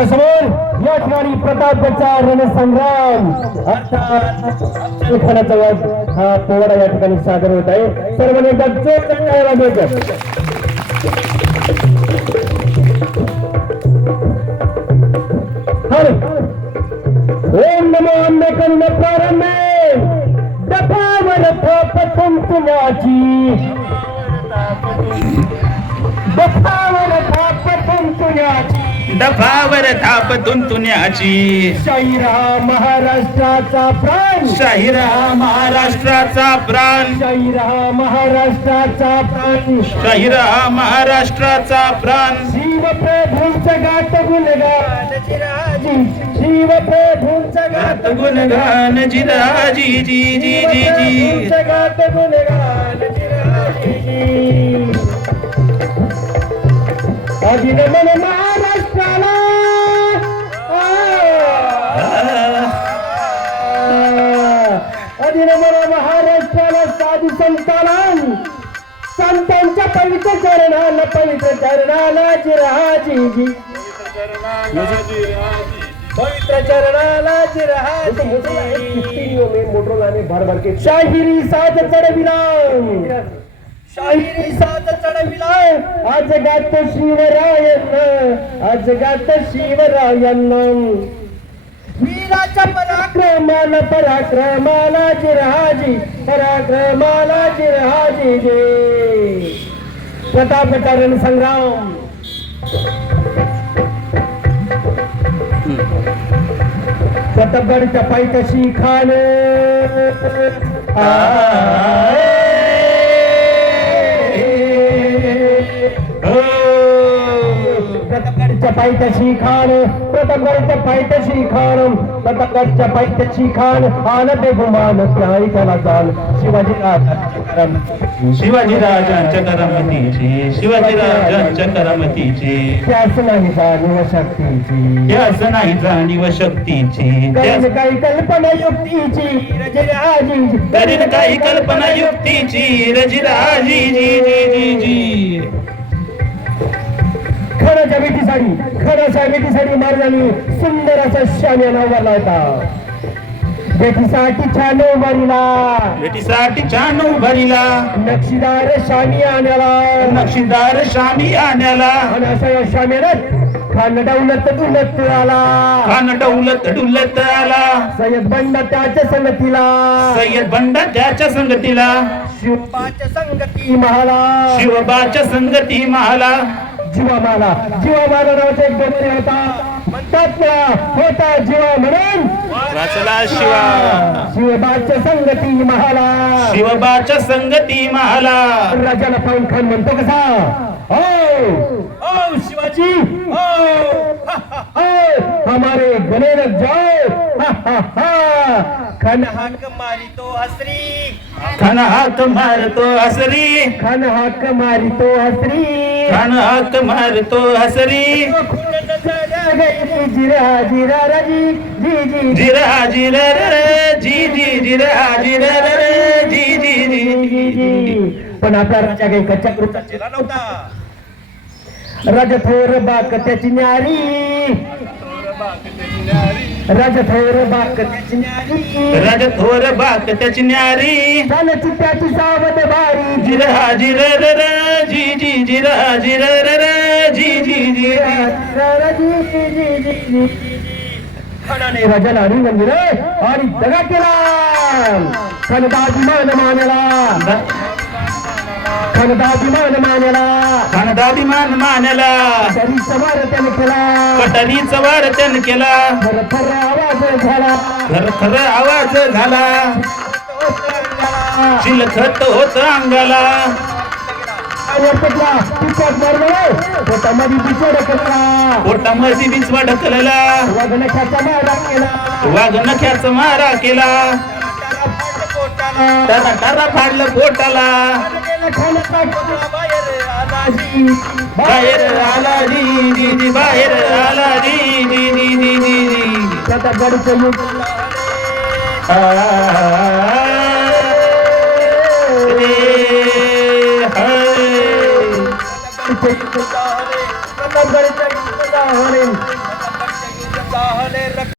आपल्यासमोर या ठिकाणी प्रतापचा रणसंग्राम अर्थात लिखाणाचा वाद हा पोवाडा या ठिकाणी सादर होत आहे. सर्व नेता जोरदार वाजवतात. ओम नमो अंबे करुण प्रारंभे दफावर थाप तुमची दफावर थाप तुमची दफावर थाप तुंतुण्याची शाहीरा महाराष्ट्राचा प्राण शाहीरा महाराष्ट्राचा प्राण शाहीरा महाराष्ट्राचा प्राण शाहीरा महाराष्ट्राचा प्राण शिवप्रभूंचं गात गुणगान जिराजी शिवप्रभूंचं गात गुणगान जिराजी जी जी जी जी गात गुणगान जिराजी अभिनमन महाराष्ट्राला अभिनमन महाराष्ट्राला साधू संताला संतांच्या पवित्र चरणाला जिराजी जी पवित्र चरणाला जिराजी मोटरोला ने भर भर के शाहिरी साज चढविला शाहिरी साज चढविला आज गात शिवरायन आज गात शिवरायन वीराच्या पराक्रमाला जिराजी जे प्रतापचा रणसंग्राम प्रतापगडच्या पायथ्याशी खान प्रतापगडच्या पायथ्याशी खान प्रतापगडच्या पायथ्याशी खान प्रतापगडच्या पायथ्याशी खान आनंद गुमान त्याला जाण शिवाजी राजांच्या करामतीची शिवाजी राजांच्या करामतीची त्याच नाही जाणीव शक्तीची त्याच नाही जाणीव शक्तीची काही कल्पना युक्तीची रजराजी करीन काही कल्पना युक्तीची रजराजी जी जी जी जी खडाच्या बेटीसाठी महाराजांनी सुंदर असा शाम्या नावाला होता. बेटीसाठी छान उभारीला बेटीसाठी छान उभारीला नक्षीदार शामी आण्याला आणि अशा या शाम्यानं खान डौलत डुलत आला सय्यद बंडा त्याच्या संगतीला शिवबाच्या संगती महाला जीवामाला नावाचा एक गणपती होता. म्हणतात ना होता जीवा म्हणून वाचला शिवा शिवबाच्या संगती महाला राजाला पाहून खान म्हणतो कसा ओ शिवाजी हमारे गले लग जाओ खान हाक मारितो हसरी खान हाक मारतो हसरी जिरा राजी जी जिरा जिरा जी जी जिरा जी जी जी. पण आपला राजा काही कच्च्या कृता जिरा नव्हता. राजा थोर बाक त्याची न्यारी राजा थोर बाक त्याची न्यारी चालची त्याची सावध बारी जिरा जिरा जी जी जिरा जिरा जी जी जी खानाने राजाला आलिंगन दिलं आणि दगा केला. खनदाभिमान मानला कटारी सवार त्याने केला थर आवाज झाला चिलखत होत अंगाला पोटामध्ये बिचवा ढकलला वाघनख्याचा मारा केला त्याला टारा फाडलं पोटाला बाहेर आला जी जी जी बाहेर आला जी जी जी जी जी प्रतापगडचं युग चाहले